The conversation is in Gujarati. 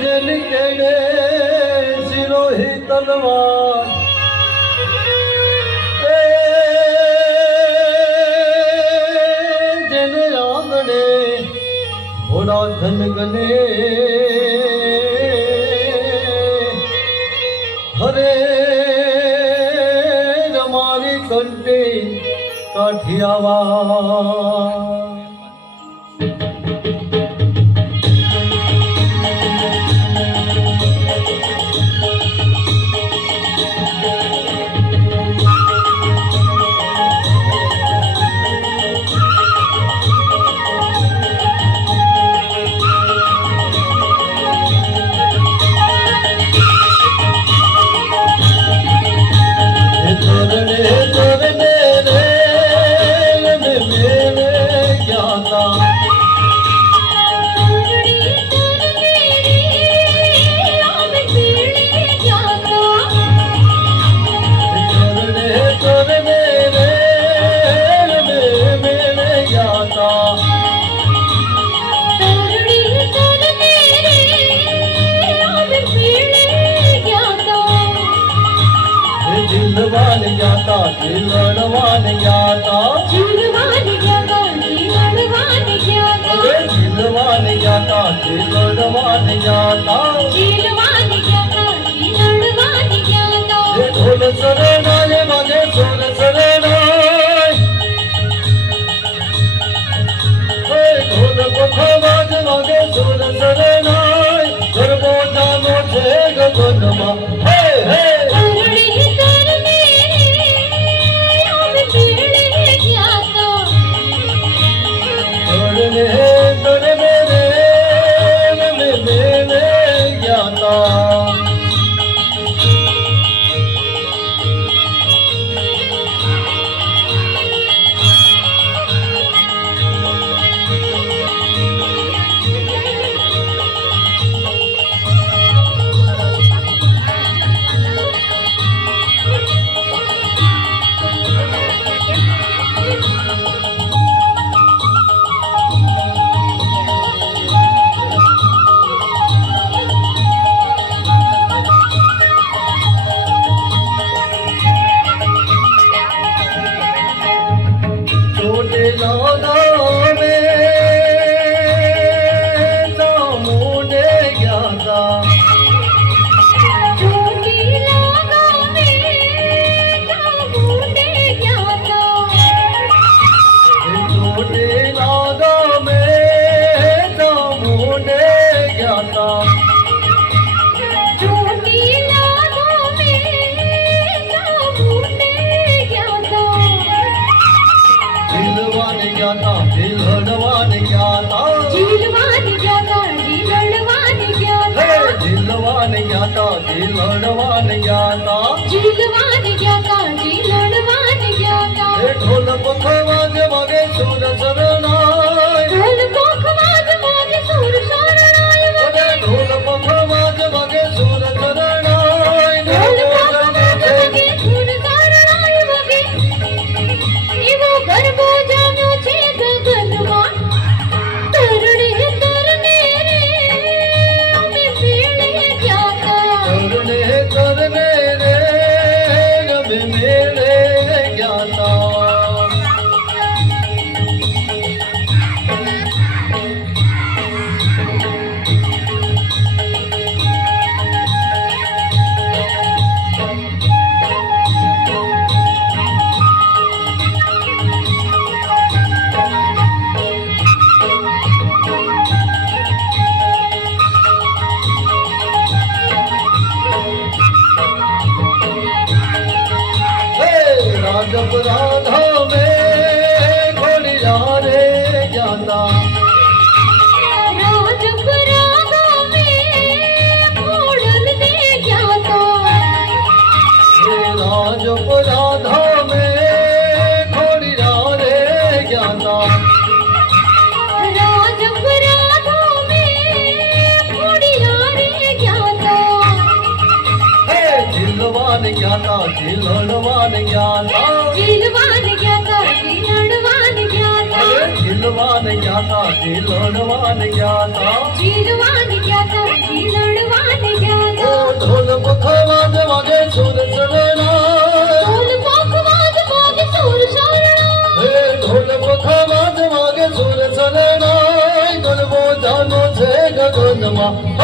જેની કેડે શિરોહી તલવાર. જેને આંગણે ભોળા ધન ગને যাওয়া। ચીડવાન ગયા તા ચીલડવાન ગયા તા ચીડવાન ગયા તા ચીલડવાન ગયા તા ચીલડવાન ગયા તા જી લડવાન ગયા તા જી લડવાન ગયા તા જી લડવાન ગયા તા ઢોલ પખવાજ વગે સુર સરણા ખીલવાન ગયા તા ખીલવાન ગયા તા ખીલવાન ગયા તા ખીલવાન ગયા તા ખીલવાન ગયા તા ખીલવાન ગયા તા વાગે સુર ચડેલા ઢોલ પખવાજ વાગે સુર ચડેલા હે ઢોલ પખવાજ વાગે સુર ચડેલા ગરબો જાનો છે ગગનમાં